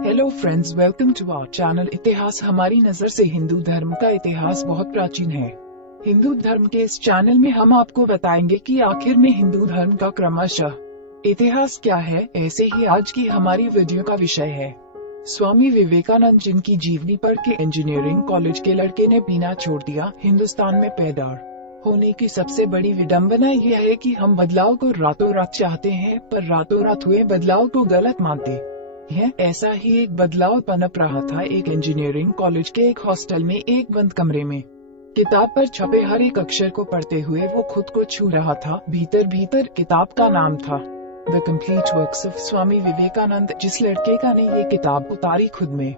Hello friends, welcome to our channel. इतिहास हमारी नजर से हिंदू धर्म का इतिहास बहुत प्राचीन है। हिंदू धर्म के इस चैनल में हम आपको बताएंगे कि आखिर में हिंदू धर्म का क्रमशः इतिहास क्या है। ऐसे ही आज की हमारी वीडियो का विषय है स्वामी विवेकानंद, जिनकी जीवनी पढ़ के इंजीनियरिंग कॉलेज के लड़के ने पीना छोड़ दिया। हिंदुस्तान में पैदा होने की सबसे बड़ी विडंबना यह है कि हम बदलाव को रातों रात चाहते हैं, पर रातों रात हुए बदलाव को गलत मानते हैं। ऐसा ही एक बदलाव पनप रहा था एक इंजीनियरिंग कॉलेज के एक हॉस्टल में, एक बंद कमरे में। किताब पर छपे हर एक अक्षर को पढ़ते हुए वो खुद को छू रहा था। भीतर भीतर किताब का नाम था the complete works of Swami Vivekananda. जिस लड़के का ने ये किताब उतारी खुद में,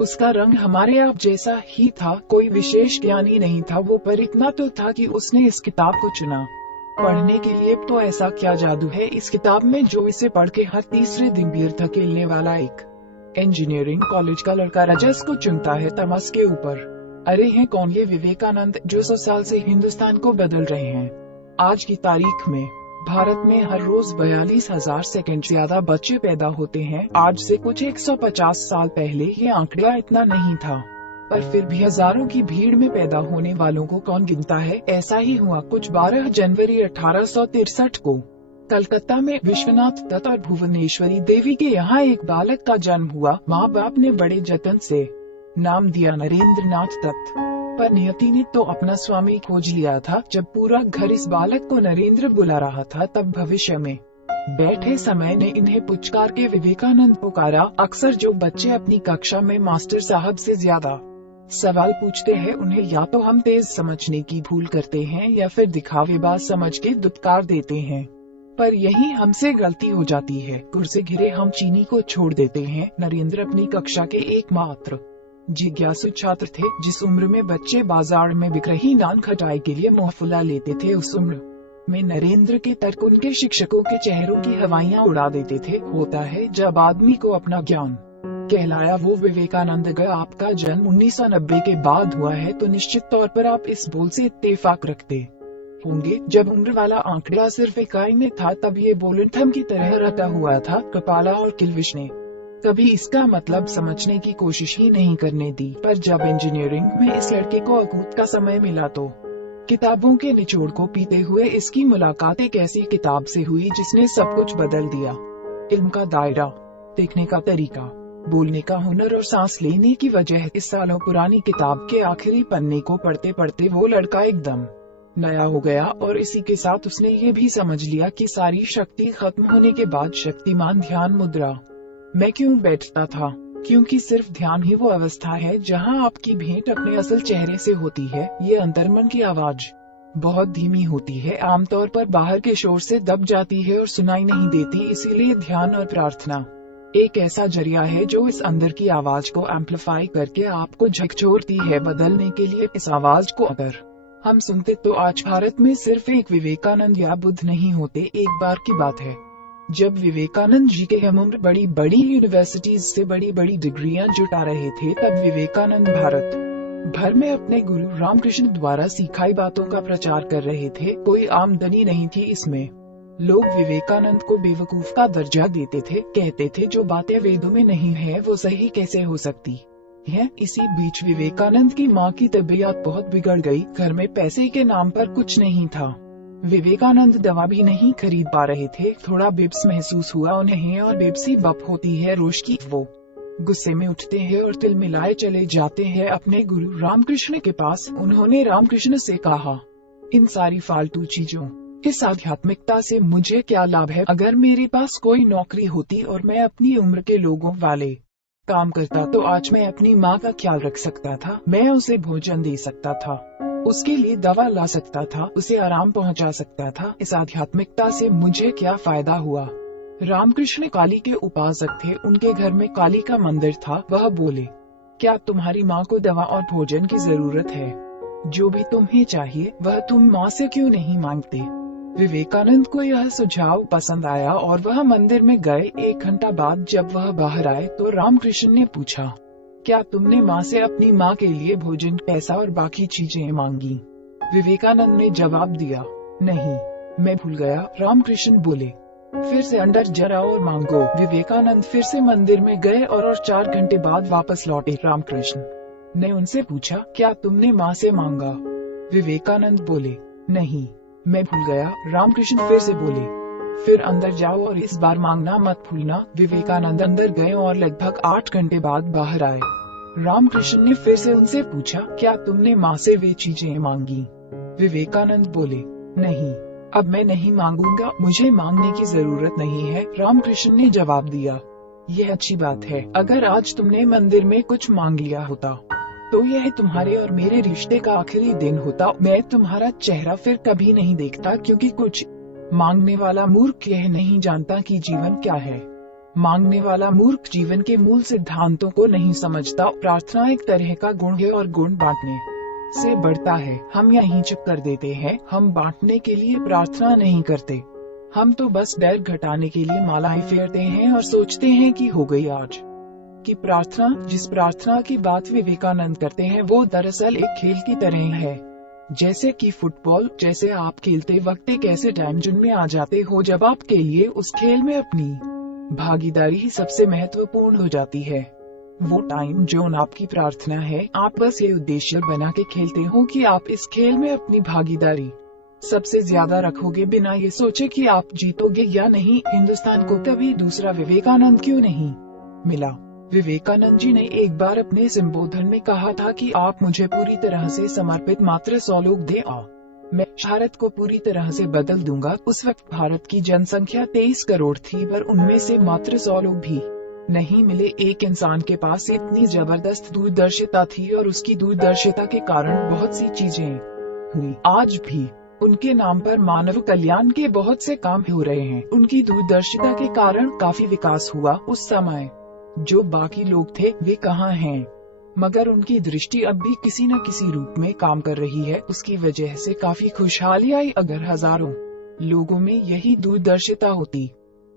उसका रंग हमारे आप जैसा ही था। कोई विशेष ज्ञानी नहीं था वो, पर इतना तो था कि उसने इस किताब को चुना पढ़ने के लिए। तो ऐसा क्या जादू है इस किताब में जो इसे पढ़ के हर तीसरे दिन बीर धकेलने वाला एक इंजीनियरिंग कॉलेज का लड़का रजस को चुनता है तमस के ऊपर। अरे हैं कौन ये विवेकानंद जो 100 साल से हिंदुस्तान को बदल रहे हैं। आज की तारीख में भारत में हर रोज 42,000 सेकंड ज्यादा बच्चे पैदा होते हैं। आज से कुछ 150 साल पहले ये आंकड़ा इतना नहीं था, पर फिर भी हजारों की भीड़ में पैदा होने वालों को कौन गिनता है। ऐसा ही हुआ कुछ 12 जनवरी 1863 को कलकत्ता में विश्वनाथ दत्त और भुवनेश्वरी देवी के यहाँ एक बालक का जन्म हुआ। माँ बाप ने बड़े जतन से नाम दिया नरेंद्र नाथ दत्त, पर नियति ने तो अपना स्वामी खोज लिया था। जब पूरा घर इस बालक को नरेंद्र बुला रहा था, तब भविष्य में बैठे समय ने इन्हें पुचकार के विवेकानंद पुकारा। अक्सर जो बच्चे अपनी कक्षा में मास्टर साहब से ज्यादा सवाल पूछते हैं, उन्हें या तो हम तेज समझने की भूल करते हैं या फिर दिखावेबाज समझ के दुत्कार देते हैं, पर यही हमसे गलती हो जाती है। गुर से घिरे हम चीनी को छोड़ देते हैं। नरेंद्र अपनी कक्षा के एकमात्र जिज्ञासु छात्र थे। जिस उम्र में बच्चे बाजार में बिक रही नान खटाई के लिए मुहफुला लेते थे, उस उम्र में नरेंद्र के तर्क उनके शिक्षकों के चेहरों की हवाइयाँ उड़ा देते थे। होता है जब आदमी को अपना ज्ञान कहलाया वो विवेकानंद। अगर आपका जन्म 1990 के बाद हुआ है तो निश्चित तौर पर आप इस बोल से इत्तेफाक रखते होंगे। जब उम्र वाला आंकड़ा सिर्फ इकाई में था, तब ये बोलनथम की तरह रटा हुआ था। कृपाला और किल्विश ने कभी इसका मतलब समझने की कोशिश ही नहीं करने दी, पर जब इंजीनियरिंग में इस लड़के को अकूत का समय मिला तो किताबों के निचोड़ को पीते हुए इसकी मुलाकात एक ऐसी किताब से हुई जिसने सब कुछ बदल दिया। इल्म का दायरा, देखने का तरीका, बोलने का हुनर और सांस लेने की वजह। इस सालों पुरानी किताब के आखिरी पन्ने को पढ़ते पढ़ते वो लड़का एकदम नया हो गया, और इसी के साथ उसने ये भी समझ लिया कि सारी शक्ति खत्म होने के बाद शक्तिमान ध्यान मुद्रा में क्यों बैठता था। क्योंकि सिर्फ ध्यान ही वो अवस्था है जहां आपकी भेंट अपने असल चेहरे से होती है। ये अंतर्मन की आवाज बहुत धीमी होती है, आमतौर पर बाहर के शोर से दब जाती है और सुनाई नहीं देती। इसीलिए ध्यान और प्रार्थना एक ऐसा जरिया है जो इस अंदर की आवाज को एम्पलीफाई करके आपको झकझोरती है बदलने के लिए। इस आवाज को अगर हम सुनते तो आज भारत में सिर्फ एक विवेकानंद या बुद्ध नहीं होते। एक बार की बात है जब विवेकानंद जी के हम उम्र बड़ी बड़ी यूनिवर्सिटीज से बड़ी बड़ी डिग्रियां जुटा रहे थे, तब विवेकानंद भारत भर में अपने गुरु रामकृष्ण द्वारा सिखाई बातों का प्रचार कर रहे थे। कोई आमदनी नहीं थी इसमें। लोग विवेकानंद को बेवकूफ का दर्जा देते थे, कहते थे जो बातें वेदों में नहीं है वो सही कैसे हो सकती है। इसी बीच विवेकानंद की माँ की तबीयत बहुत बिगड़ गई। घर में पैसे के नाम पर कुछ नहीं था। विवेकानंद दवा भी नहीं खरीद पा रहे थे। थोड़ा बेब्स महसूस हुआ उन्हें, और बेब्सी बप होती है रोश की। वो गुस्से में उठते हैं और तिल मिलाए चले जाते हैं अपने गुरु रामकृष्ण के पास। उन्होंने रामकृष्ण से कहा, इन सारी फालतू चीजों, इस आध्यात्मिकता से मुझे क्या लाभ है। अगर मेरे पास कोई नौकरी होती और मैं अपनी उम्र के लोगों वाले काम करता तो आज मैं अपनी माँ का ख्याल रख सकता था, मैं उसे भोजन दे सकता था, उसके लिए दवा ला सकता था, उसे आराम पहुंचा सकता था। इस आध्यात्मिकता से मुझे क्या फायदा हुआ। रामकृष्ण काली के उपासक थे, उनके घर में काली का मंदिर था। वह बोले, क्या तुम्हारी माँ को दवा और भोजन की जरूरत है? जो भी तुम्हें चाहिए वह तुम माँ से क्यों नहीं मांगते? विवेकानंद को यह सुझाव पसंद आया और वह मंदिर में गए। 1 घंटा बाद जब वह बाहर आए तो रामकृष्ण ने पूछा, क्या तुमने माँ से अपनी माँ के लिए भोजन, पैसा और बाकी चीजें मांगी? विवेकानंद ने जवाब दिया, नहीं, मैं भूल गया। रामकृष्ण बोले, फिर से अंदर जाओ और मांगो। विवेकानंद फिर से मंदिर में गए और 4 घंटे बाद वापस लौटे। रामकृष्ण ने उनसे पूछा, क्या तुमने माँ से मांगा? विवेकानंद बोले, नहीं, मैं भूल गया। रामकृष्ण फिर से बोले, फिर अंदर जाओ और इस बार मांगना मत भूलना। विवेकानंद अंदर गए और लगभग 8 घंटे बाद बाहर आए। रामकृष्ण ने फिर से उनसे पूछा, क्या तुमने माँ से वे चीजें मांगी? विवेकानंद बोले, नहीं, अब मैं नहीं मांगूंगा, मुझे मांगने की जरूरत नहीं है। रामकृष्ण ने जवाब दिया, यह अच्छी बात है। अगर आज तुमने मंदिर में कुछ मांग लिया होता तो यह तुम्हारे और मेरे रिश्ते का आखिरी दिन होता। मैं तुम्हारा चेहरा फिर कभी नहीं देखता, क्योंकि कुछ मांगने वाला मूर्ख यह नहीं जानता कि जीवन क्या है। मांगने वाला मूर्ख जीवन के मूल सिद्धांतों को नहीं समझता। प्रार्थना एक तरह का गुण है और गुण बांटने से बढ़ता है। हम यहीं चुप कर देते हैं। हम बांटने के लिए प्रार्थना नहीं करते। हम तो बस डर घटाने के लिए मालाएं फेरते हैं और सोचते हैं कि हो गई आज की प्रार्थना। जिस प्रार्थना की बात विवेकानंद करते हैं वो दरअसल एक खेल की तरह है, जैसे कि फुटबॉल। जैसे आप खेलते वक्त एक ऐसे टाइम में आ जाते हो जब आपके लिए उस खेल में अपनी भागीदारी ही सबसे महत्वपूर्ण हो जाती है। वो टाइम जोन आपकी प्रार्थना है। आप बस ये उद्देश्य बना के खेलते हो कि आप इस खेल में अपनी भागीदारी सबसे ज्यादा रखोगे, बिना ये सोचे कि आप जीतोगे या नहीं। हिंदुस्तान को कभी दूसरा विवेकानंद क्यों नहीं मिला? विवेकानंद जी ने एक बार अपने संबोधन में कहा था कि आप मुझे पूरी तरह से समर्पित मात्र 100 लोग दे मैं भारत को पूरी तरह से बदल दूंगा। उस वक्त भारत की जनसंख्या 23 करोड़ थी, पर उनमें से मात्र 100 लोग भी नहीं मिले। एक इंसान के पास इतनी जबरदस्त दूरदर्शिता थी और उसकी दूरदर्शिता के कारण बहुत सी चीजें हुई। आज भी उनके नाम पर मानव कल्याण के बहुत से काम हो रहे हैं। उनकी दूरदर्शिता के कारण काफी विकास हुआ। उस समय जो बाकी लोग थे वे कहाँ हैं? मगर उनकी दृष्टि अब भी किसी न किसी रूप में काम कर रही है। उसकी वजह से काफी खुशहाली आई। अगर हजारों लोगों में यही दूरदर्शिता होती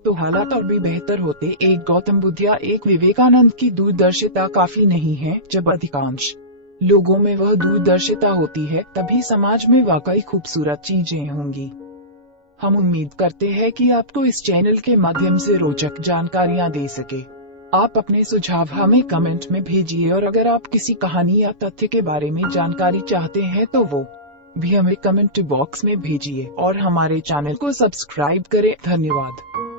तो हालात और भी बेहतर होते। एक गौतम बुद्ध या एक विवेकानंद की दूरदर्शिता काफी नहीं है। जब अधिकांश लोगों में वह दूरदर्शिता होती है तभी समाज में वाकई खूबसूरत चीजें होंगी। हम उम्मीद करते हैं कि आपको इस चैनल के माध्यम से रोचक जानकारियाँ दे सके। आप अपने सुझाव हमें कमेंट में भेजिए और अगर आप किसी कहानी या तथ्य के बारे में जानकारी चाहते हैं तो वो भी हमें कमेंट बॉक्स में भेजिए और हमारे चैनल को सब्सक्राइब करें। धन्यवाद।